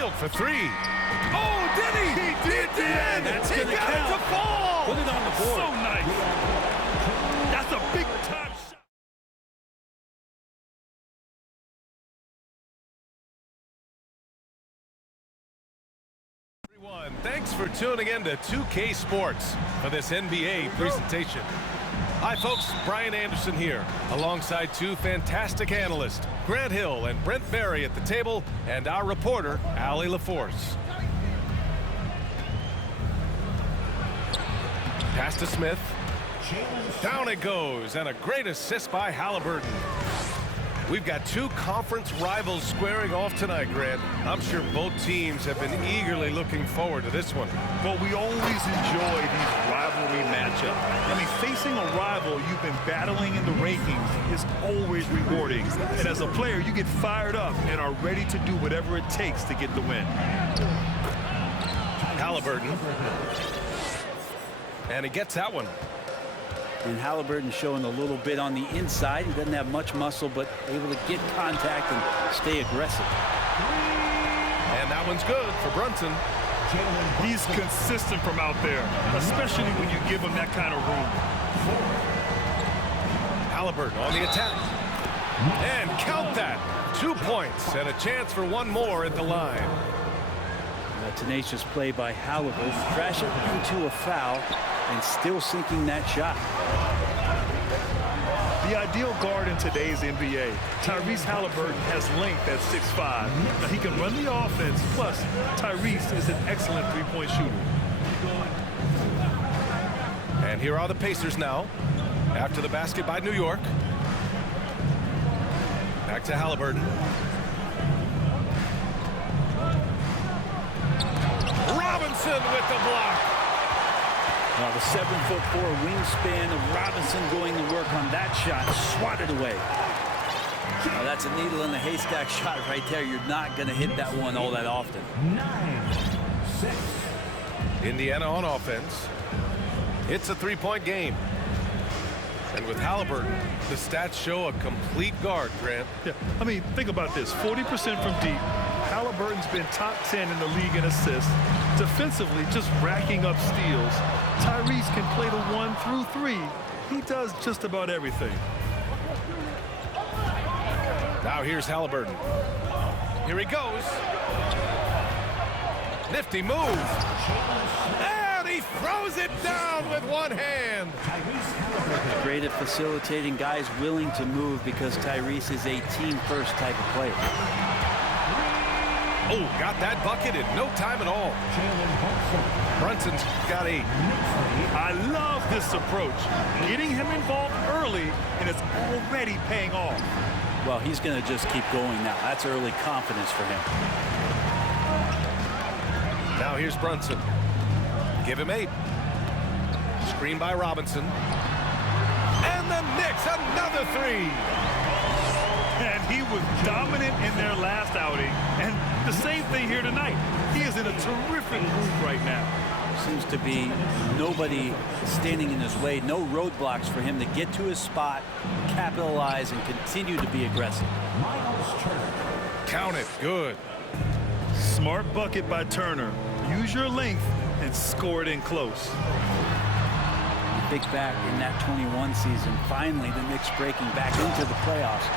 Hield for three. Oh, did he? He did. That's he gonna got count. it to fall. Put it on the board. So nice. That's a big time shot. Everyone, thanks for tuning in to 2K Sports for this NBA presentation. Hi folks, Brian Anderson here, alongside two fantastic analysts, Grant Hill and Brent Berry at the table, and our reporter, Allie LaForce. Pass to Smith. Down it goes, and a great assist by Halliburton. We've got two conference rivals squaring off tonight, Grant. I'm sure both teams have been eagerly looking forward to this one. Well, we always enjoy these rivalry matchups. I mean, facing a rival you've been battling in the rankings is always rewarding. And as a player, you get fired up and are ready to do whatever it takes to get the win. Halliburton. And he gets that one. And Halliburton showing a little bit on the inside. He doesn't have much muscle, but able to get contact and stay aggressive. And that one's good for Brunson. He's consistent from out there, especially when you give him that kind of room. Halliburton on the attack. And count that. 2 points and a chance for one more at the line. A tenacious play by Halliburton. Crash it into a foul and still sinking that shot. The ideal guard in today's NBA, Tyrese Halliburton, has length at 6'5". Now, he can run the offense, plus Tyrese is an excellent three-point shooter. And here are the Pacers now, after the basket by New York. Back to Halliburton. Robinson with the block. Well, the 7'4" wingspan of Robinson going to work on that shot, swatted away. Well, that's a needle in the haystack shot right there. You're not going to hit that one all that often. 9-6. Indiana on offense. It's a three-point game. And with Halliburton, the stats show a complete guard, Grant. Yeah, I mean, think about this. 40% from deep. Halliburton's been top 10 in the league in assists. Defensively, just racking up steals. Tyrese can play the 1 through 3. He does just about everything. Now here's Halliburton. Here he goes. Nifty move. And he throws it down with one hand. Great at facilitating guys willing to move because Tyrese is a team-first type of player. Oh, got that bucket in no time at all. Brunson's got 8. I love this approach. Getting him involved early, and it's already paying off. Well, he's going to just keep going now. That's early confidence for him. Now here's Brunson. Give him 8. Screen by Robinson. And the Knicks, another 3. And he was dominant in their last outing. And the same thing here tonight. He is in a terrific groove right now. Seems to be nobody standing in his way. No roadblocks for him to get to his spot, capitalize, and continue to be aggressive. Count it. Good. Smart bucket by Turner. Use your length and score it in close. Big back in that 21 season. Finally, the Knicks breaking back into the playoffs.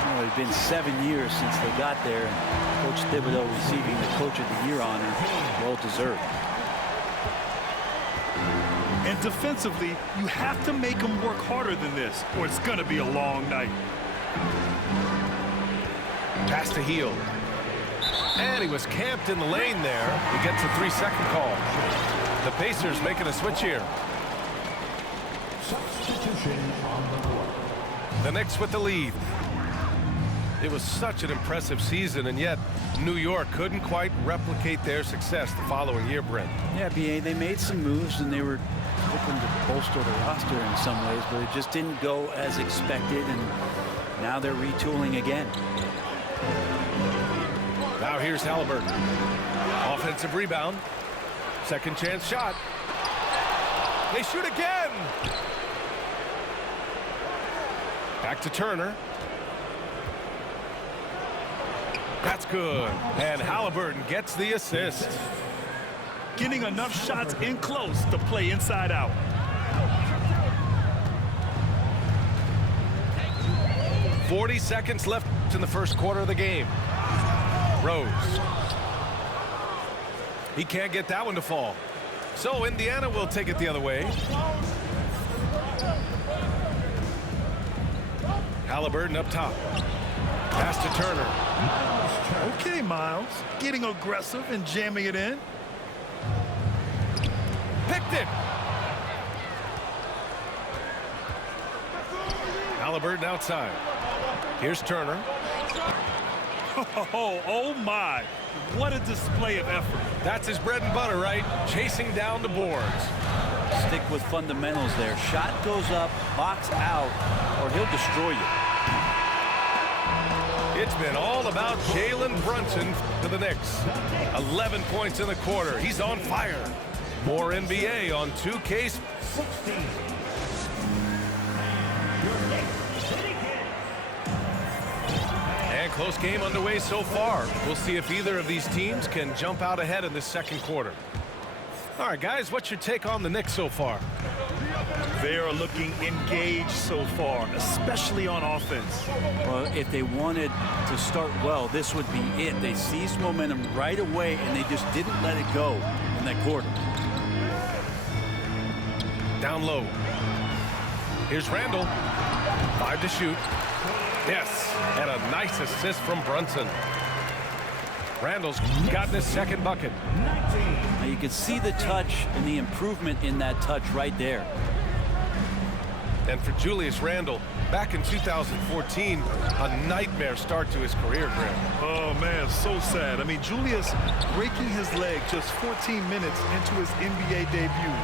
You know, it's been 7 years since they got there, and Coach Thibodeau receiving the Coach of the Year honor. Well deserved. And defensively, you have to make them work harder than this, or it's going to be a long night. Pass to Hield. And he was camped in the lane there. He gets a 3-second call. The Pacers making a switch here. Substitution on the court. The Knicks with the lead. It was such an impressive season, and yet New York couldn't quite replicate their success the following year, Brent. Yeah, B.A., they made some moves, and they were hoping to bolster the roster in some ways, but it just didn't go as expected, and now they're retooling again. Now here's Halliburton. Offensive rebound. Second chance shot. They shoot again. Back to Turner. That's good. And Halliburton gets the assist. Getting enough shots in close to play inside out. "40 seconds left in the first quarter of the game. Rose. He can't get that one to fall. So Indiana will take it the other way. Halliburton up top. Pass to Turner. Okay, Miles. Getting aggressive and jamming it in. Picked it. Halliburton outside. Here's Turner. Oh my. What a display of effort. That's his bread and butter, right? Chasing down the boards. Stick with fundamentals there. Shot goes up, box out, or he'll destroy you. It's been all about Jalen Brunson to the Knicks. 11 points in the quarter. He's on fire. More NBA on 2K. And close game underway so far. We'll see if either of these teams can jump out ahead in this second quarter. All right, guys, what's your take on the Knicks so far? They are looking engaged so far, especially on offense. Well, if they wanted to start well, this would be it. They seized momentum right away, and they just didn't let it go in that quarter. Down low. Here's Randall. 5 to shoot. Yes, and a nice assist from Brunson. Randall's gotten his second bucket. Now you can see the touch and the improvement in that touch right there. And for Julius Randle, back in 2014, a nightmare start to his career, Graham. Oh, man, so sad. I mean, Julius breaking his leg just 14 minutes into his NBA debut.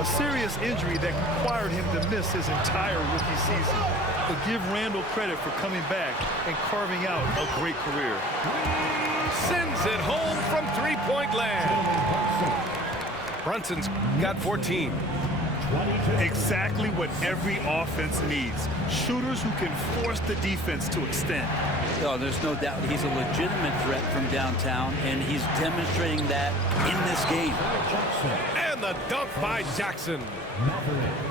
A serious injury that required him to miss his entire rookie season. But give Randle credit for coming back and carving out a great career. Sends it home from three-point land. Brunson's got 14. Exactly what every offense needs. Shooters who can force the defense to extend. Oh, there's no doubt he's a legitimate threat from downtown, and he's demonstrating that in this game. And the dunk by Jackson.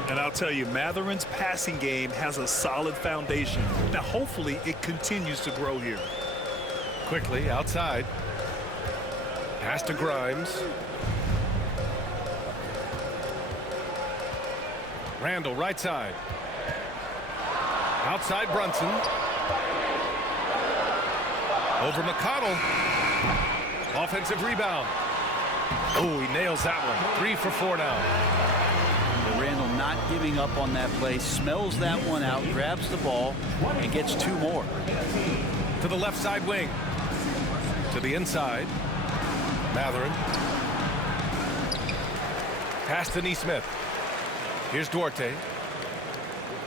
And I'll tell you, Matherin's passing game has a solid foundation. Now, hopefully, it continues to grow here. Quickly outside. Pass to Grimes. Randall right side. Outside Brunson. Over McConnell. Offensive rebound. Oh, he nails that one. 3 for 4 now. Randall not giving up on that play, smells that one out, grabs the ball, and gets 2 more. To the left side wing. To the inside. Matherin. Pass to Nesmith. Here's Duarte.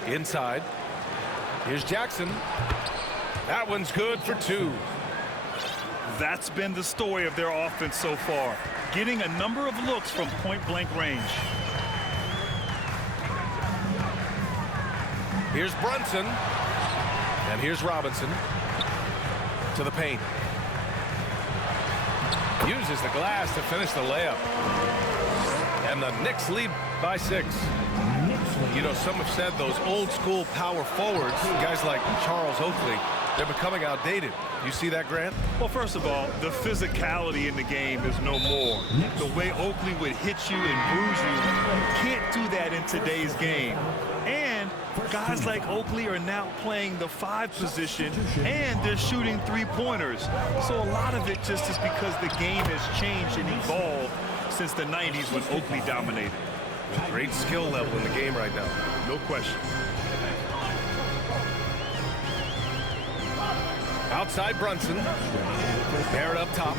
Inside. Here's Jackson. That one's good for 2. That's been the story of their offense so far. Getting a number of looks from point-blank range. Here's Brunson. And here's Robinson. To the paint. Uses the glass to finish the layup. And the Knicks lead by 6. You know, some have said those old school power forwards, guys like Charles Oakley, they're becoming outdated. You see that, Grant? Well, first of all, the physicality in the game is no more. The way Oakley would hit you and bruise you can't do that in today's game. And guys like Oakley are now playing the 5 position, and they're shooting 3-pointers. So a lot of it just is because the game has changed and evolved since the 90s when Oakley dominated. Great skill level in the game right now. No question. Outside Brunson. Barrett up top.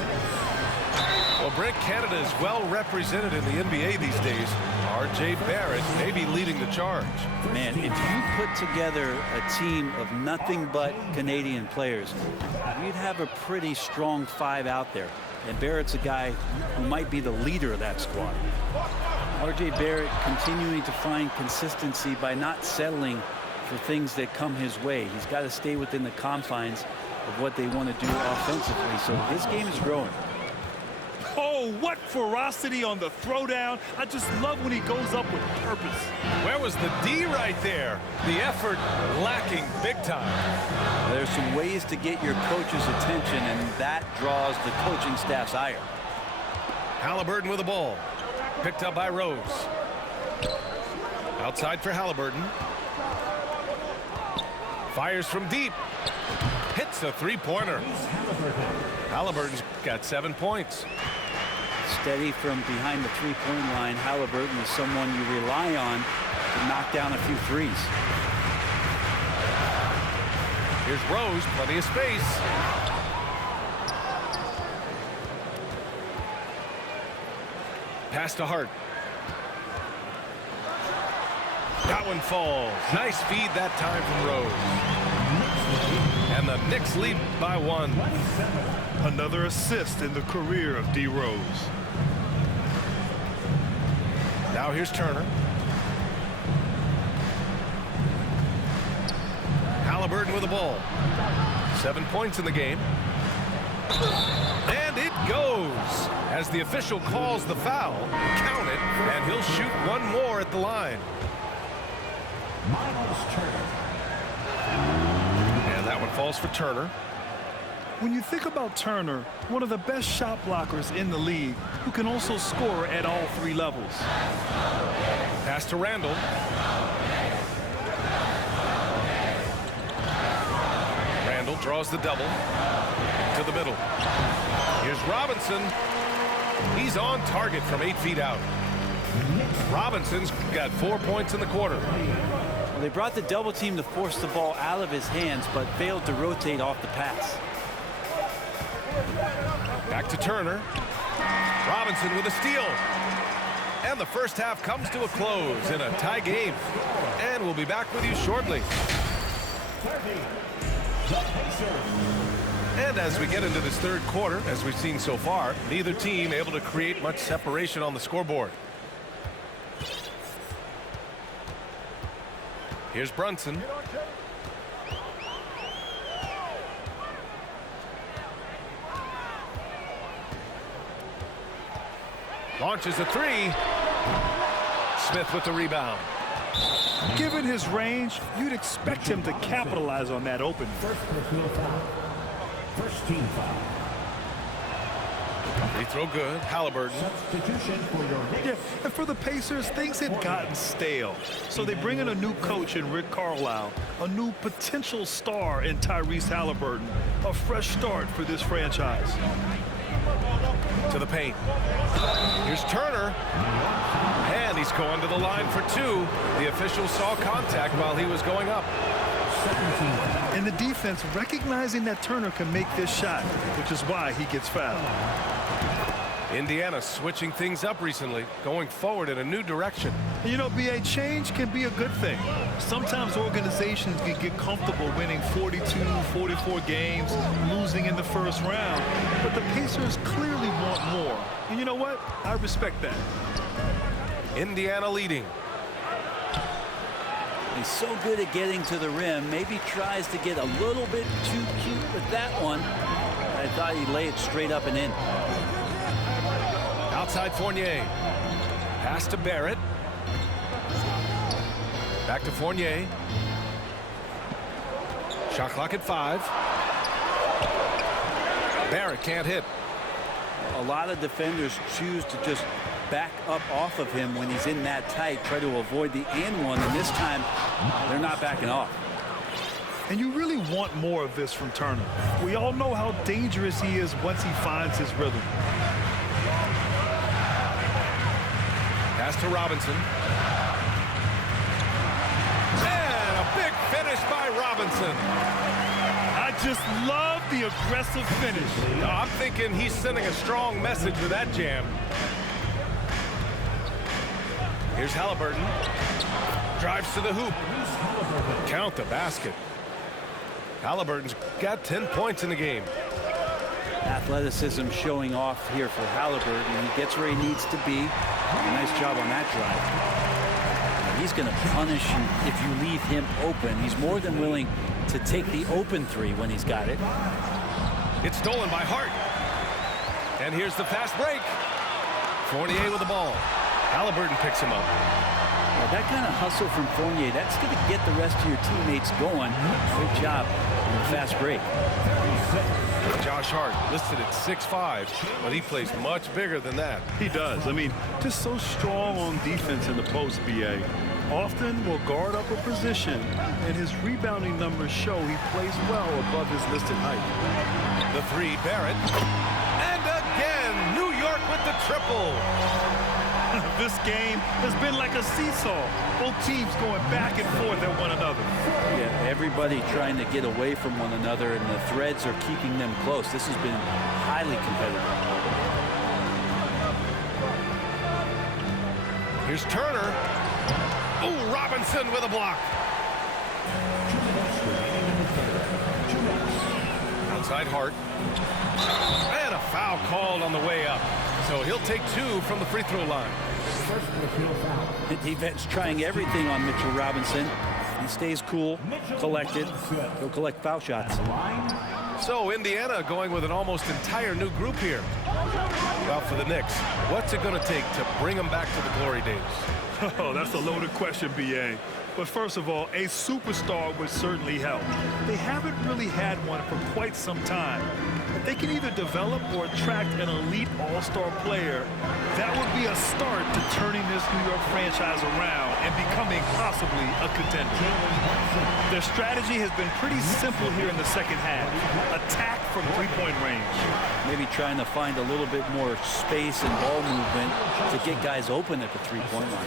Well, Brent, Canada is well represented in the NBA these days. R.J. Barrett may be leading the charge. Man, if you put together a team of nothing but Canadian players, you'd have a pretty strong 5 out there. And Barrett's a guy who might be the leader of that squad. R.J. Barrett continuing to find consistency by not settling for things that come his way. He's got to stay within the confines of what they want to do offensively. So this game is growing. Oh, what ferocity on the throwdown. I just love when he goes up with purpose. Where was the D right there? The effort lacking big time. There's some ways to get your coach's attention, and that draws the coaching staff's ire. Halliburton with the ball. Picked up by Rose. Outside for Halliburton. Fires from deep. Hits a three-pointer. Halliburton's got 7 points. Steady from behind the three-point line. Halliburton is someone you rely on to knock down a few threes. Here's Rose, plenty of space. Pass to Hart. That one falls. Nice feed that time from Rose. And the Knicks lead by 1. Another assist in the career of D. Rose. Now here's Turner. Halliburton with the ball. 7 points in the game. And it goes. As the official calls the foul, count it, and he'll shoot one more at the line. And that one falls for Turner. When you think about Turner, one of the best shot blockers in the league, who can also score at all 3 levels. Pass to Randall. Randall draws the double to the middle. Here's Robinson. He's on target from 8 feet out. Robinson's got 4 points in the quarter. Well, they brought the double team to force the ball out of his hands, but failed to rotate off the pass. Back to Turner. Robinson with a steal. And the first half comes to a close in a tie game. And we'll be back with you shortly. And as we get into this third quarter, as we've seen so far, neither team able to create much separation on the scoreboard. Here's Brunson. Launches a three. Smith with the rebound. Given his range, you'd expect him to capitalize on that opening. First team foul. Free throw good. Halliburton. Substitution for your Knicks. Yeah, and for the Pacers, things had gotten stale. So they bring in a new coach in Rick Carlisle, a new potential star in Tyrese Halliburton, a fresh start for this franchise. To the paint. Here's Turner. And he's going to the line for 2. The official saw contact while he was going up. And the defense recognizing that Turner can make this shot, which is why he gets fouled. Indiana switching things up recently, going forward in a new direction. You know, BA, change can be a good thing. Sometimes organizations can get comfortable winning 42, 44 games, losing in the first round. But the Pacers clearly want more. And you know what? I respect that. Indiana leading. He's so good at getting to the rim. Maybe tries to get a little bit too cute with that one. I thought he'd lay it straight up and in. Outside Fournier. Pass to Barrett. Back to Fournier. Shot clock at 5. Barrett can't hit. A lot of defenders choose to just back up off of him when he's in that tight, try to avoid the and one, and this time they're not backing off. And you really want more of this from Turner. We all know how dangerous he is once he finds his rhythm. Pass to Robinson. And a big finish by Robinson. I just love the aggressive finish. No, I'm thinking he's sending a strong message with that jam. Here's Halliburton. Drives to the hoop. Count the basket. Halliburton's got 10 points in the game. Athleticism showing off here for Halliburton. He gets where he needs to be. Nice job on that drive. he's going to punish you if you leave him open. He's more than willing to take the open three when he's got it. It's stolen by Hart. And here's the fast break. Fournier with the ball. Halliburton picks him up. Well, that kind of hustle from Fournier, that's going to get the rest of your teammates going. Good job on the fast break. Josh Hart listed at 6'5", but he plays much bigger than that. He does. I mean, just so strong on defense in the post, BA. Often will guard up a position, and his rebounding numbers show he plays well above his listed height. The three, Barrett. And again, New York with the triple. This game has been like a seesaw. Both teams going back and forth at one another. Yeah, everybody trying to get away from one another, and the threads are keeping them close. This has been highly competitive. Here's Turner. Oh, Robinson with a block. Outside Hart. And a foul called on the way up. So he'll take 2 from the free throw line. The defense trying everything on Mitchell Robinson. He stays cool, collected. He'll collect foul shots. So Indiana going with an almost entire new group here. Well, for the Knicks, what's it going to take to bring them back to the glory days? Oh, that's a loaded question, BA. But first of all, a superstar would certainly help. They haven't really had one for quite some time. If they can either develop or attract an elite all-star player, that would be a start to turning this New York franchise around and becoming possibly a contender. Their strategy has been pretty simple here in the second half. Attack from three-point range. Maybe trying to find a little bit more space and ball movement to get guys open at the three-point line.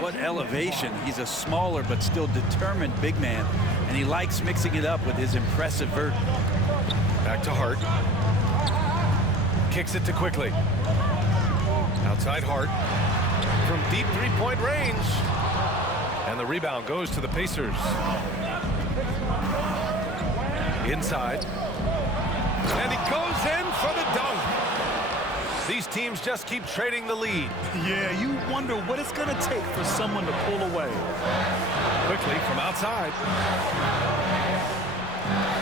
What elevation. He's a smaller but still determined big man, and he likes mixing it up with his impressive vert. Back to Hart. Kicks it to Quickly. Outside Hart. From deep three-point range. And the rebound goes to the Pacers. Inside. And he goes in for the dunk. These teams just keep trading the lead. Yeah, you wonder what it's going to take for someone to pull away. Quickly from outside.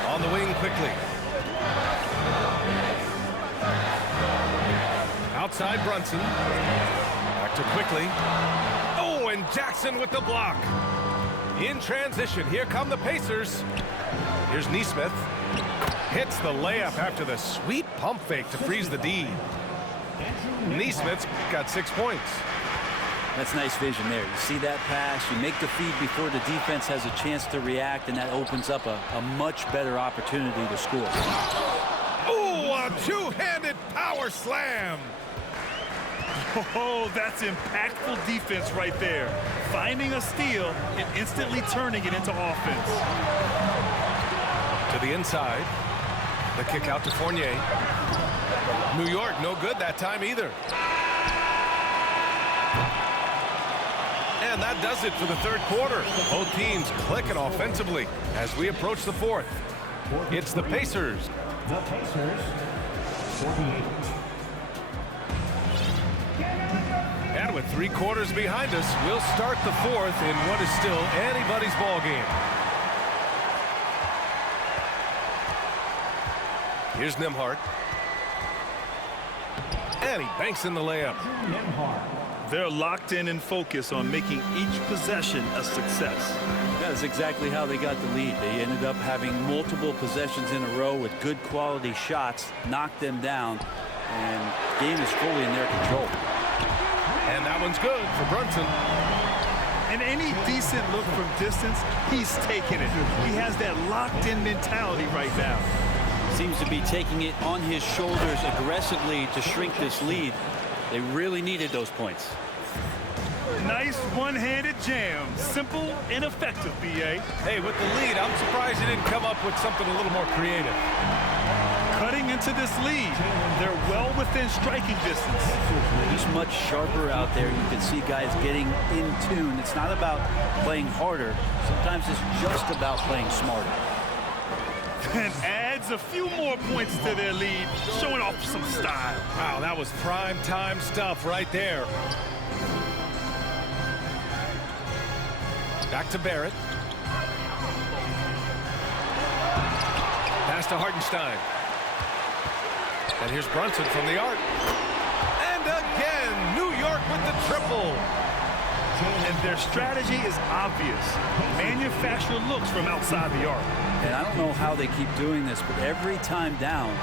On the wing, Quickly. Outside Brunson. Back to Quickly. Oh, and Jackson with the block. In transition, here come the Pacers. Here's Nesmith. Hits the layup after the sweet pump fake to freeze the D. Nesmith's got 6 points. That's nice vision there. You see that pass, you make the feed before the defense has a chance to react, and that opens up a much better opportunity to score. Oh, a two-handed power slam. Oh, that's impactful defense right there. Finding a steal and instantly turning it into offense. To the inside. The kick out to Fournier. New York, no good that time either. And that does it for the third quarter. Both teams clicking offensively as we approach the fourth. It's the Pacers. The Pacers, 48. And with 3 quarters behind us, we'll start the fourth in what is still anybody's ball game. Here's Nembhard. And he banks in the layup. They're locked in and focused on making each possession a success. That's exactly how they got the lead. They ended up having multiple possessions in a row with good quality shots, knocked them down, and the game is fully in their control. And that one's good for Brunson. And any decent look from distance, he's taking it. He has that locked-in mentality right now. Seems to be taking it on his shoulders aggressively to shrink this lead. They really needed those points. Nice one-handed jam. Simple and effective, B.A. Hey, with the lead, I'm surprised he didn't come up with something a little more creative. Cutting into this lead, they're well within striking distance. He's much sharper out there. You can see guys getting in tune. It's not about playing harder. Sometimes it's just about playing smarter. And adds a few more points to their lead, showing off some style. Wow, that was prime time stuff right there. Back to Barrett. Pass to Hartenstein. And here's Brunson from the arc. And again, New York with the triple. And their strategy is obvious. Manufacture looks from outside the arc. And I don't know how they keep doing this, but every time down,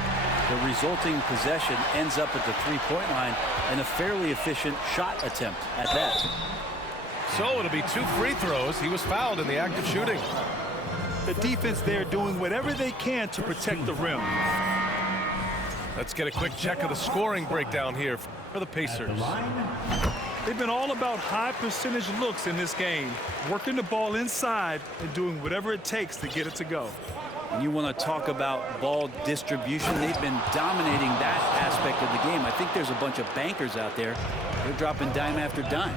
the resulting possession ends up at the three-point line and a fairly efficient shot attempt at that. So it'll be 2 free throws. He was fouled in the act of shooting. The defense there doing whatever they can to protect the rim. Let's get a quick check of the scoring breakdown here for the Pacers. They've been all about high percentage looks in this game, working the ball inside and doing whatever it takes to get it to go. And you want to talk about ball distribution. They've been dominating that aspect of the game. I think there's a bunch of bankers out there. They're dropping dime after dime.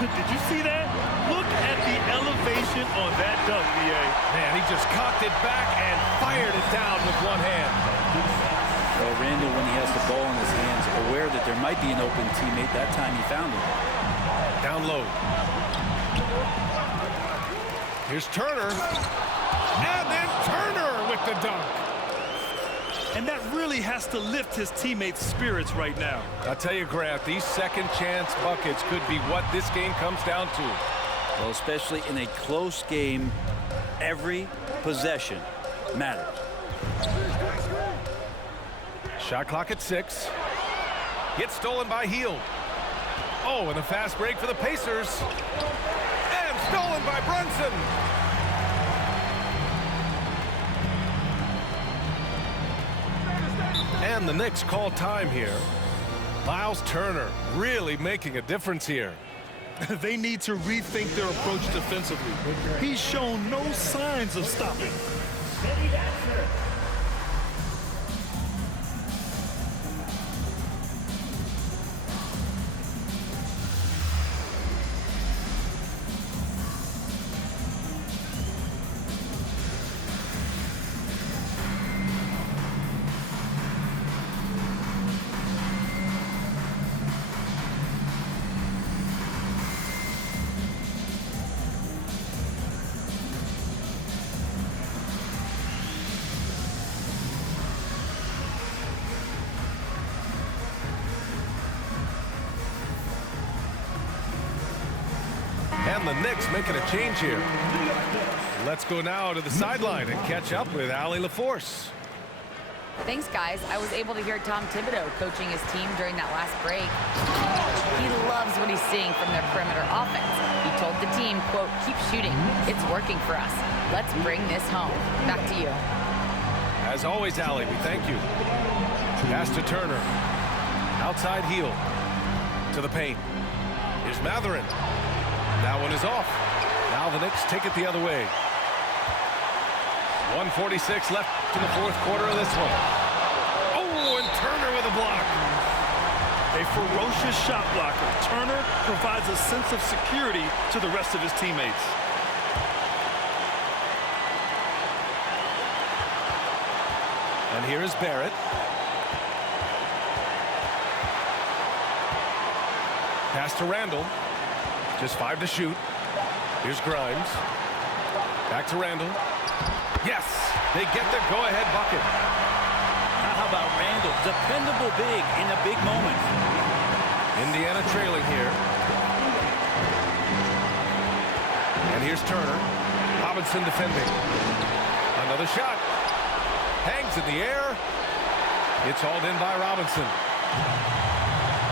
Did you see that? Look at the elevation on that dunk, B.A. Man, he just cocked it back and fired it down with one hand. Well, Randall, when he has the ball in his hands, aware that there might be an open teammate, that time he found it. Down low. Here's Turner. And then Turner with the dunk. And that really has to lift his teammates' spirits right now. I'll tell you, Grant, these second chance buckets could be what this game comes down to. Well, especially in a close game, every possession matters. Shot clock at 6. Gets stolen by Hield. Oh, and a fast break for the Pacers. And stolen by Brunson. And the Knicks call time here. Miles Turner really making a difference here. They need to rethink their approach defensively. He's shown no signs of stopping. And the Knicks making a change here. Let's go now to the sideline and catch up with Allie LaForce. Thanks, guys. I was able to hear Tom Thibodeau coaching his team during that last break. He loves what he's seeing from their perimeter offense. He told the team, quote, "Keep shooting. It's working for us. Let's bring this home." Back to you. As always, Allie, we thank you. Pass to Turner. Outside Hield. To the paint. Here's Matherin. That one is off. Now the Knicks take it the other way. 1:46 left in the fourth quarter of this one. Oh, and Turner with a block. A ferocious shot blocker. Turner provides a sense of security to the rest of his teammates. And here is Barrett. Pass to Randall. Just 5 to shoot. Here's Grimes. Back to Randall. Yes, they get their go-ahead bucket. How about Randall? Dependable big in a big moment. Indiana trailing here. And here's Turner. Robinson defending. Another shot. Hangs in the air. It's hauled in by Robinson.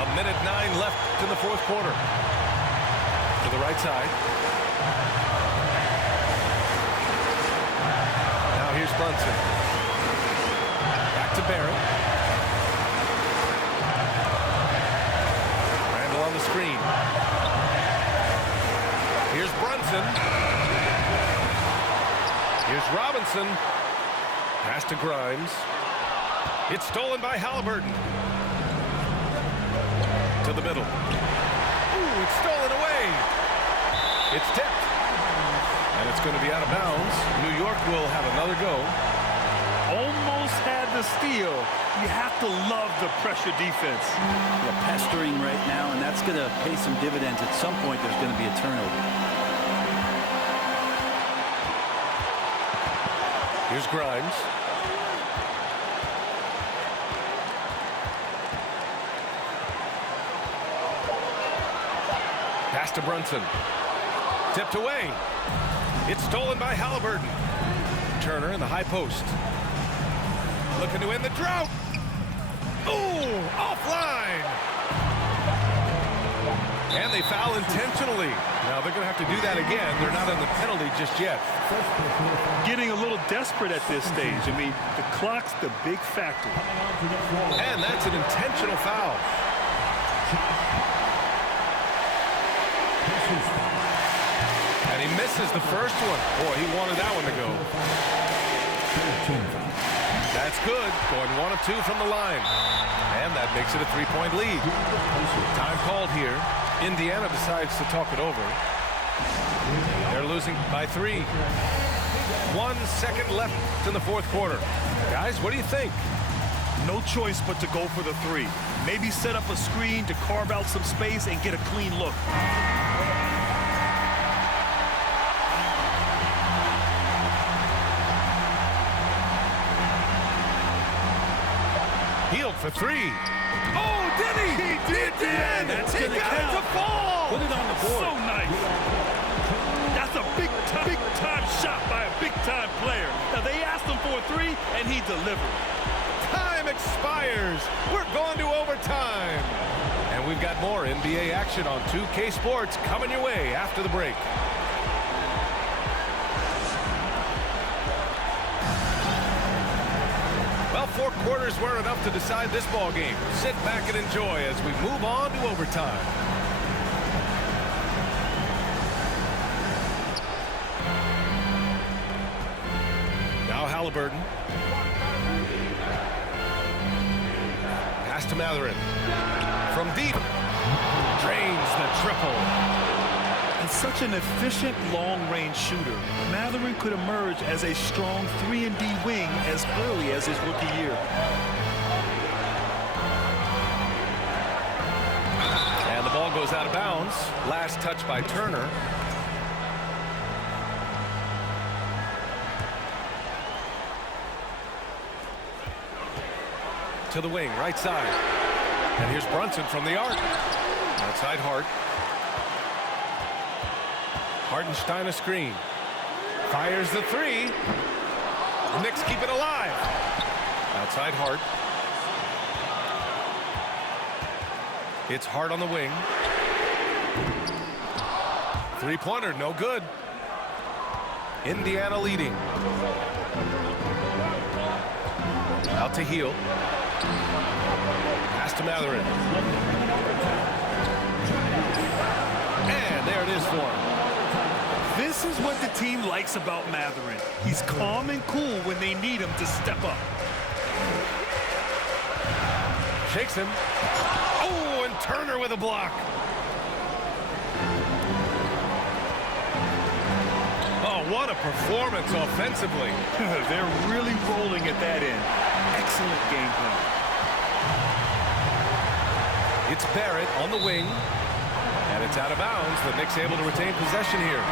1:09 left in the fourth quarter. To the right side. Now here's Brunson. Back to Barrett. Randall on the screen. Here's Brunson. Here's Robinson. Pass to Grimes. It's stolen by Halliburton. To the middle. Ooh, it's stolen away. It's tipped. And it's going to be out of bounds. New York will have another go. Almost had the steal. You have to love the pressure defense. They're pestering right now, and that's going to pay some dividends. At some point, there's going to be a turnover. Here's Grimes. Pass to Brunson. Tipped away. It's stolen by Halliburton. Turner in the high post. Looking to end the drought. Ooh, offline. And they foul intentionally. Now they're going to have to do that again. They're not on the penalty just yet. Getting a little desperate at this stage. I mean, the clock's the big factor. And that's an intentional foul. And he misses the first one. Boy, he wanted that one to go. That's good. Going 1 of 2 from the line. And that makes it a 3-point lead. Time called here. Indiana decides to talk it over. They're losing by 3. 1 second left in the fourth quarter. Guys, what do you think? No choice but to go for the 3. Maybe set up a screen to carve out some space and get a clean look. Hield for 3. Oh, did he? He did. That's going to count. To fall. Put it on the board. So nice. That's a big-time shot by a big-time player. Now, they asked him for a 3, and he delivered. Time expires. We're going to overtime. And we've got more NBA action on 2K Sports coming your way after the break. Well, 4 quarters weren't enough to decide this ball game. Sit back and enjoy as we move on to overtime. Now Halliburton. Pass to Mathurin. From deep. Drains the triple. And such an efficient long-range shooter, Mathurin could emerge as a strong 3-and-D wing as early as his rookie year. And the ball goes out of bounds. Last touch by Turner. To the wing, right side. And here's Brunson from the arc. Outside Hart. Hartenstein a screen. Fires the 3. The Knicks keep it alive. Outside Hart. It's Hart on the wing. 3-pointer, no good. Indiana leading. Out to Hield. Pass to Mathurin. And there it is for him. This is what the team likes about Mathurin. He's calm and cool when they need him to step up. Shakes him. Oh, and Turner with a block. Oh, what a performance offensively. They're really rolling at that end. Excellent game plan. It's Barrett on the wing. And it's out of bounds. The Knicks able to retain possession here.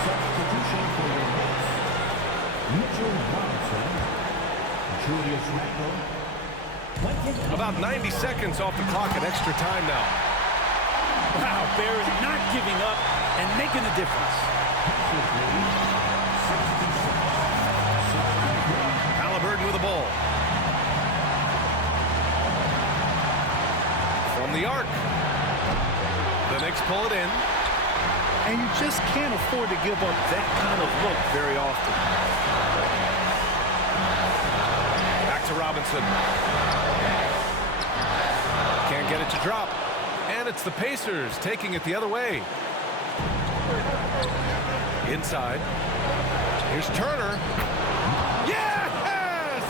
Substitution for the Knicks. Mitchell Robinson, Julius Randle. About 90 seconds off the clock at extra time now. Wow, Barrett not giving up and making a difference. Halliburton with the ball. From the arc. The Knicks pull it in. And you just can't afford to give up that kind of look very often. Back to Robinson. Can't get it to drop. And it's the Pacers taking it the other way. Inside. Here's Turner. Yes!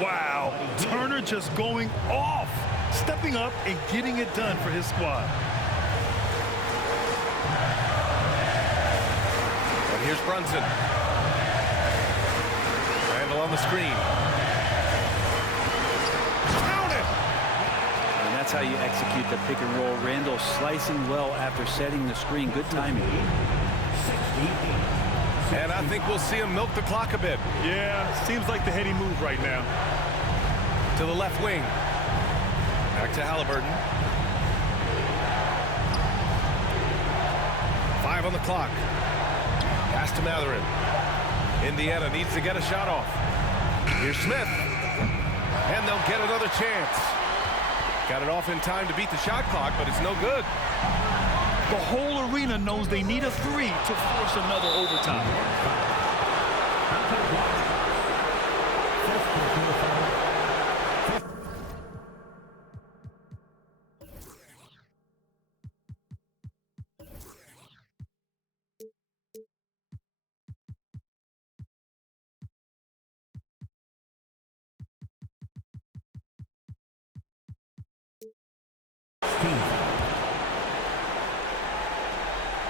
Wow, Turner just going off, stepping up and getting it done for his squad. And here's Brunson. Randle on the screen. Count it! And that's how you execute the pick and roll. Randle slicing well after setting the screen. Good timing. 68. And I think we'll see him milk the clock a bit. Yeah, seems like the heady move right now. To the left wing. Back to Halliburton. 5 on the clock. Pass to Matherin. Indiana needs to get a shot off. Here's Smith. And they'll get another chance. Got it off in time to beat the shot clock, but it's no good. The whole arena knows they need a 3 to force another overtime.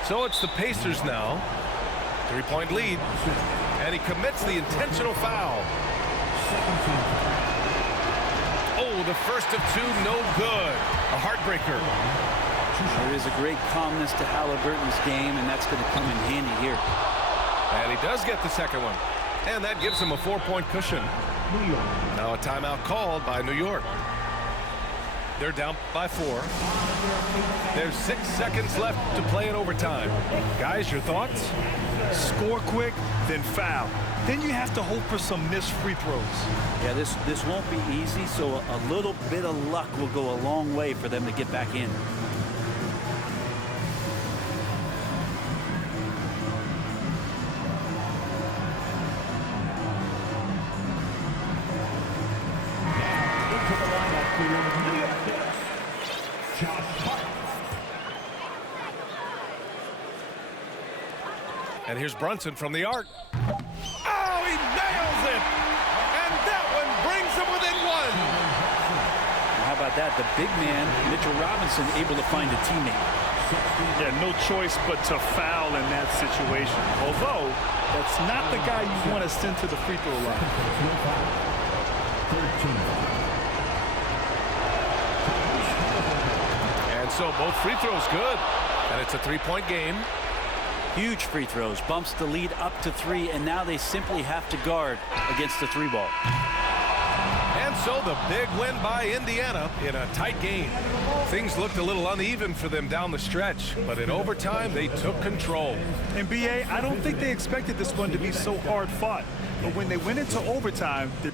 So it's the Pacers now. 3-point lead. And he commits the intentional foul. Oh, the first of 2, no good. A heartbreaker. There is a great calmness to Halliburton's game, and that's going to come in handy here. And he does get the second one. And that gives him a 4-point cushion. Now a timeout called by New York. They're down by 4. There's 6 seconds left to play in overtime. Guys, your thoughts? Score quick, then foul. Then you have to hope for some missed free throws. Yeah, this won't be easy, so a little bit of luck will go a long way for them to get back in. And here's Brunson from the arc. Oh, he nails it! And that one brings him within 1. How about that? The big man, Mitchell Robinson, able to find a teammate. Yeah, no choice but to foul in that situation. Although, that's not the guy you want to send to the free throw line. 13. And so both free throws good. And it's a 3-point game. Huge free throws, bumps the lead up to 3, and now they simply have to guard against the 3 ball. And so the big win by Indiana in a tight game. Things looked a little uneven for them down the stretch, but in overtime they took control. And BA, I don't think they expected this one to be so hard fought. But when they went into overtime, the